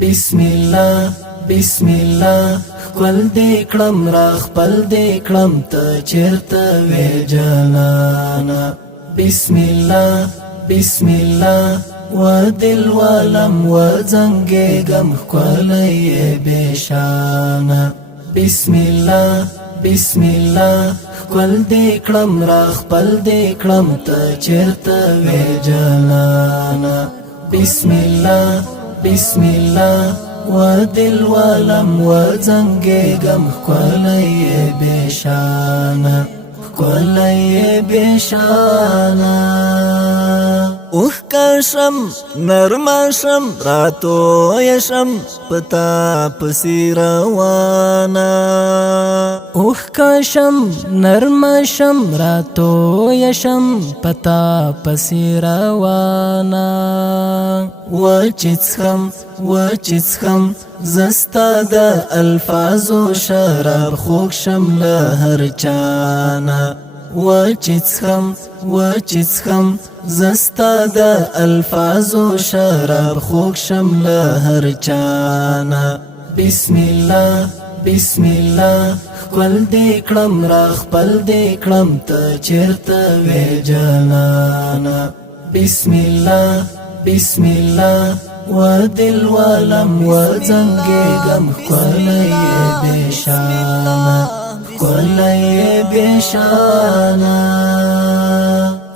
بسم الله بسم الله خپل دې کړم را خپل دې کړم ته چیرته وې جانانا بسم الله بسم الله و دل ولم و زنګېږم ښکلی بېشانه بسم الله بسم الله خپل دې کړم را خپل دې کړم ته چیرته وې جانانا بسم الله بسم الله و دل ولم و زنګېږم ښکلی بېشانه ښکلی بېشانه اوښ کشم نرمه شم راتویه شم پتا پسې روانه اوښ کشم نرمه شم راتویه شم پتا پسې روانه و چې څښم زستا د الفاظو شراب خوږ شم له هر چانه و چې څښم زستا د الفاظو شراب خوږ شم له هر چانه بسم الله بسم الله خپل دې کړم را خپل دې کړم ته چیرته وې جانانه بسم الله بسم الله و دل ولم و زنګېږم ښکلی بېشانه ښکلی بېشانه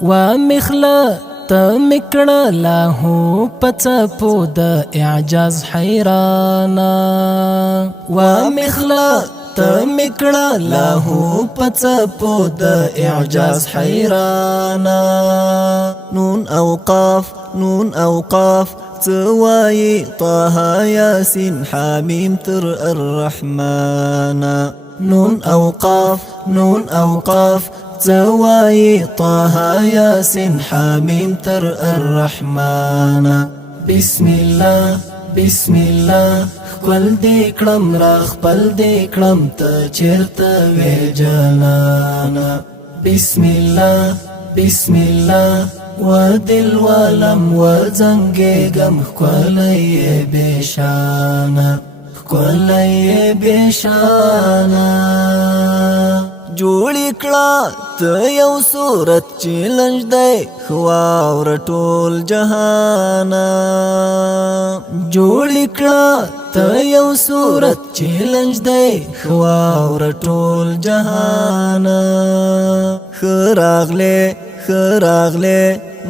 و مخله ته میکړه لاهو په څپو د اعجاز حیرانه و مخله ته میکړه لاهو په څپو د اعجاز حیرانه نون او قاف څوایي طه یاسین حامیم تر الرحمن نون او قاف څوایي طه یاسین حامیم تر الرحمن بسم الله بسم الله خپل دې کړم را خپل دې کړم ته چیرته وې جانانه بسم الله بسم الله و دل ولم و زنګېږم ښکلی بېشانه ښکلی بېشانه جوړی کړه ته یو صورت چې لنج دی خواوره ټول جهانه جوړی کړه ته یو صورت چې لنج دی خواوره ټول جهانه ښه راغلی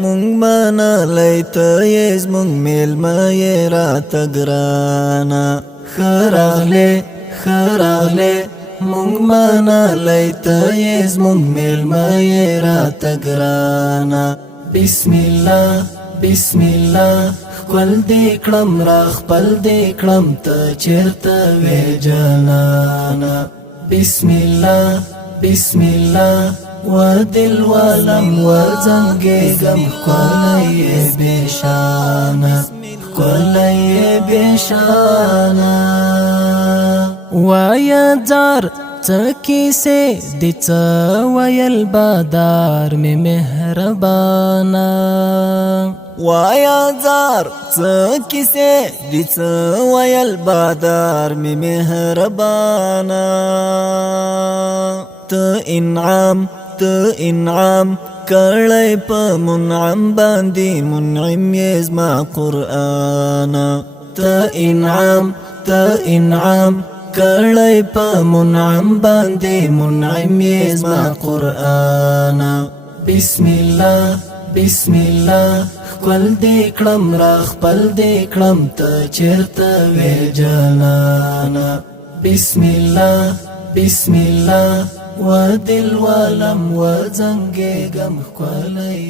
مونږ منلی ته یې زمونږ میلمه یې راته ګرانه ښه راغلی مونږ منلی ته یې زمونږ میلمه یې راته ګرانه بسم الله بسم الله خپل دې کړم را خپل دې کړم ته چیرته وې جانانه بسم الله بسم الله و دل ولم و زنګېږم ښکلی بېشانه ښکلی بېشانه وایه ځار څه کیسې دې څه ویل بادار مې مهربانه وایه ځار څه کیسې دې څه ویل بادار مې مهربانه ته انعام کړی په منعم باندې منعم یې زما قرآن ته انعام کړی په منعم باندې منعم یې زما قرآن بسم الله بسم الله خپل دې کړم را خپل دې کړم ته چیرته وې جانانه بسم الله بسم الله و دل ولم و زنګېږم ښکلی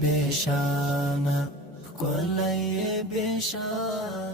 بېشانه ښکلی بېشانه